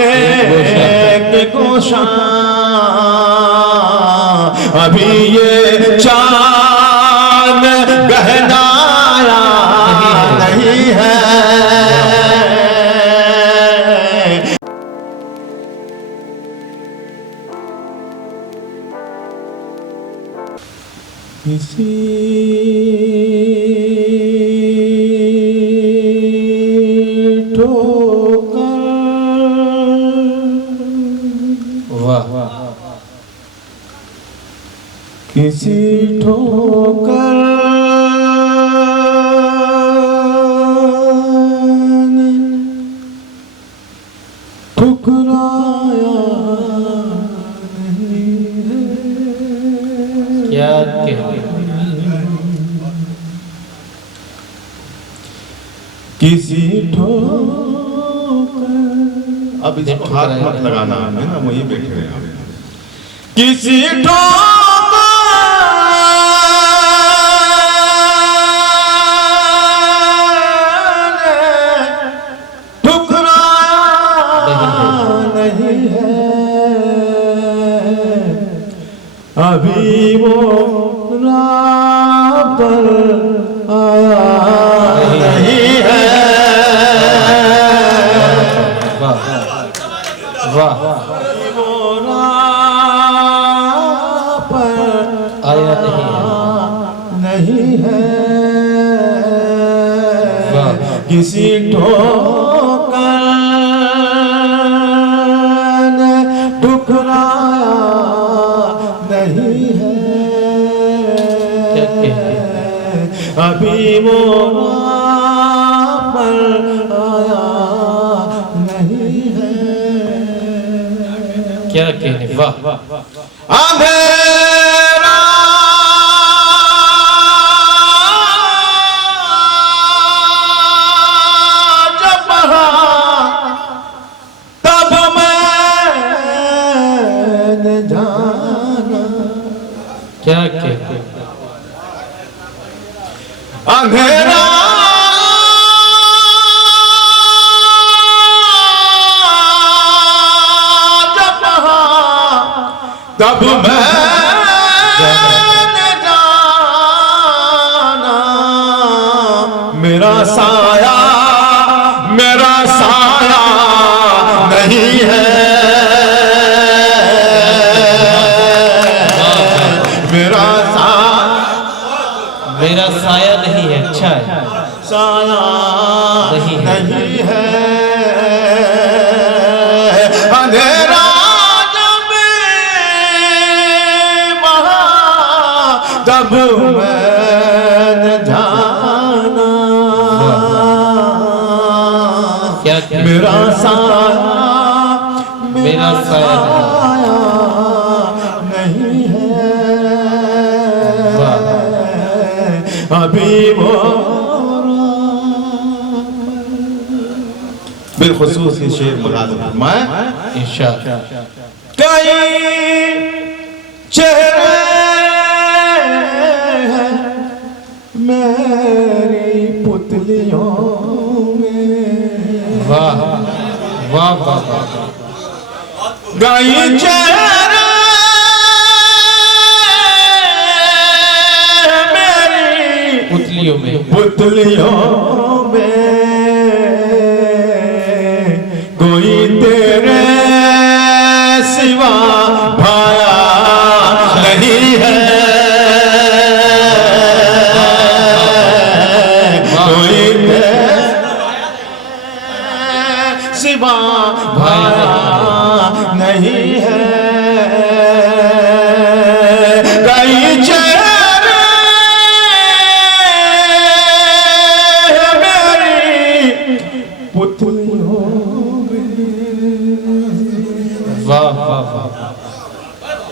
एक गोशा अभी ये चांद गहनाया नहीं है। किसी किसी ठोकर ने ठुकराया नहीं है। क्या कहते किसी ठोकर, अब इसको हाथ मत लगाना है ना, वहीं बैठे रहे। किसी ठोकर अभी वो राह पर आया नहीं है। वाह वो राह पर आया नहीं है। किसी ठोकर ने ठुकराया नहीं है। अभी वो राह पर आया नहीं है। क्या कहने, वाह। अंधेरा जब बहा तब मैंने जाना। क्या कहते, अंधेरा जब बहा तब मैंने जाना। मेरा साया नहीं है। मेरा साया नहीं है। अच्छा है, साया नहीं है। अंधेरा जब बहा तब मैंने जाना। क्या मेरा साया नहीं है। अभी वो बिलखुसूस ये शेर मुलाज़िम फरमाए इंशाअल्लाह। कई चेहरे हैं मेरी पुतलियों में। वाह वाह वाह वाह। कई चेहरे पुतलियों में कोई तेरे सिवा भाया नहीं है। कोई तेरे सिवा भाया नहीं है। कई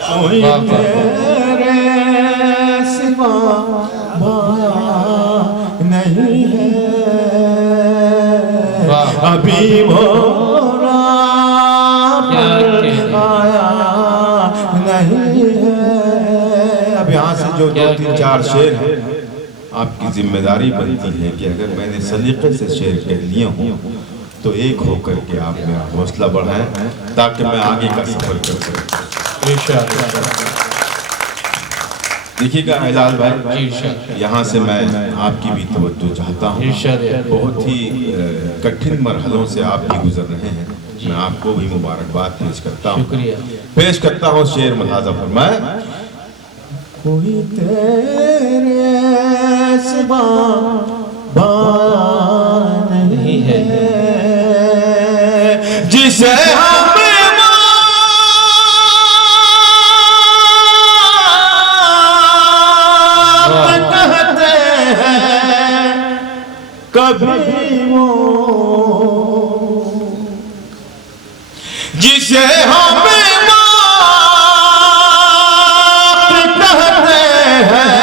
कोई तेरे सिवा भाया नहीं है। अभी वो राह पर आया नहीं है। अब यहाँ से जो 2-3-4 शेर हैं, आपकी जिम्मेदारी बनती है कि अगर मैंने सलीके से शेर कह लिए हों तो एक होकर के आप मेरा हौसला बढ़ाएं ताकि मैं आगे का सफर कर सकूं। इंशाअल्लाह। देखिएगा हिलाल भाई, इंशाअल्लाह। यहाँ से मैं आपकी भी तवज्जो चाहता हूँ। इंशाअल्लाह। बहुत ही कठिन मरहलों से आप भी गुजर रहे हैं, मैं आपको भी मुबारकबाद पेश करता हूँ। शुक्रिया। पेश करता हूँ शेर मुलाजा फरमाए। कोई तेरे सिवा नहीं है जिसे हम कहते हैं, कभी वो जिसे हम कहते हैं,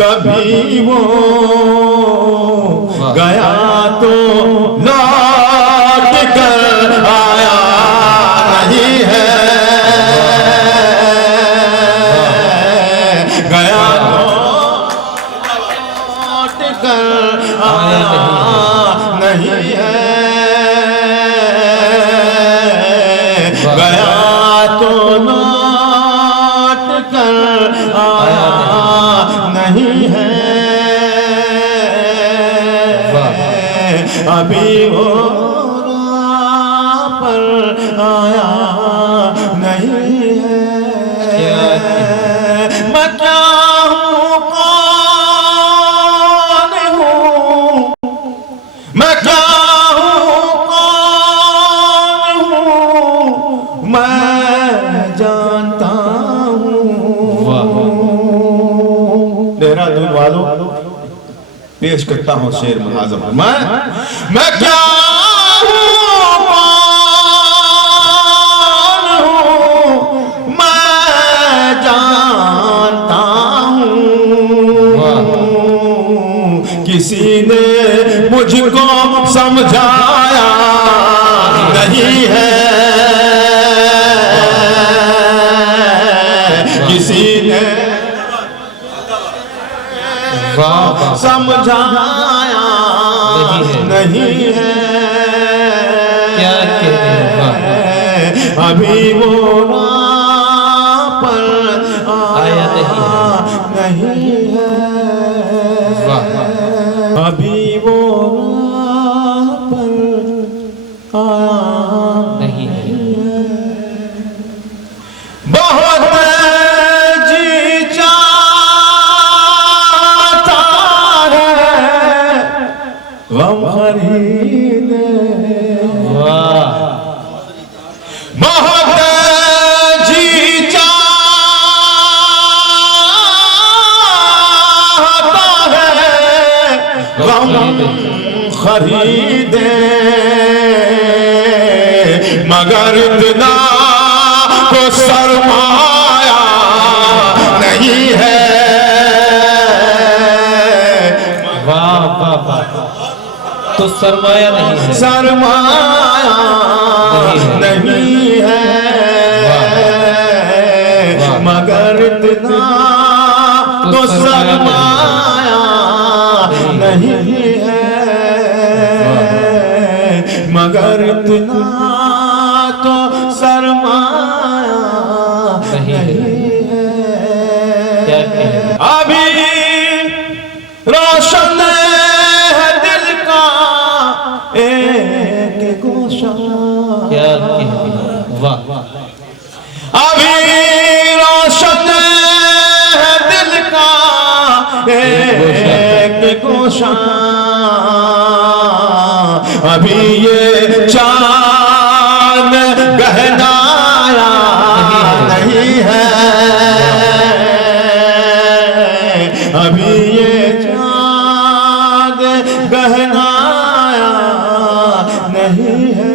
कभी वो गया तो लौट कर आया नहीं है, गया तो लौट कर आया नहीं है, गया तो लौट कर आया नहीं है, अभी वो पर आया नहीं है। मैं क्या हूँ, कौन हूँ, मैं क्या हूँ, कौन हूँ, मैं जानता हूँ। देहरादून वालों पेश करता हूँ शेर मुलाज़म। मैं क्या हूँ, कौन हूँ, मैं जानता हूँ। किसी ने मुझको समझाया नहीं है, किसी ने समझाया नहीं है, क्या कहने, अभी वो पर आया नहीं है, अभी वो पर आया नहीं है। बहुत जी चाहता है गम खरीदे, बहुत जी चाहता है गम खरीदे, मगर इतना को सरमाया नहीं है, वाह वाह वाह, तो सरमाया नहीं है, सरमाया नहीं है, मगर इतना तो सरमाया नहीं है, मगर इतना तो सरमाया नहीं है। क्या कहने, अभी रोशन है दिल का एक गोशा, क्या कहने, वाह, अभी रोशन है दिल का एक गोशा, अभी ये चांद गहनाया नहीं है, अभी ये चांद गहनाया नहीं है,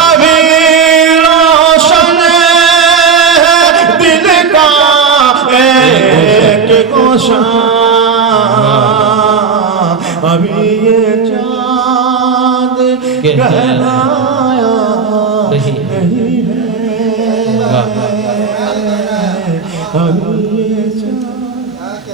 अभी रोशन है दिल का एक गोशा, अभी ये चांद गहनाया नहीं है, अभी ये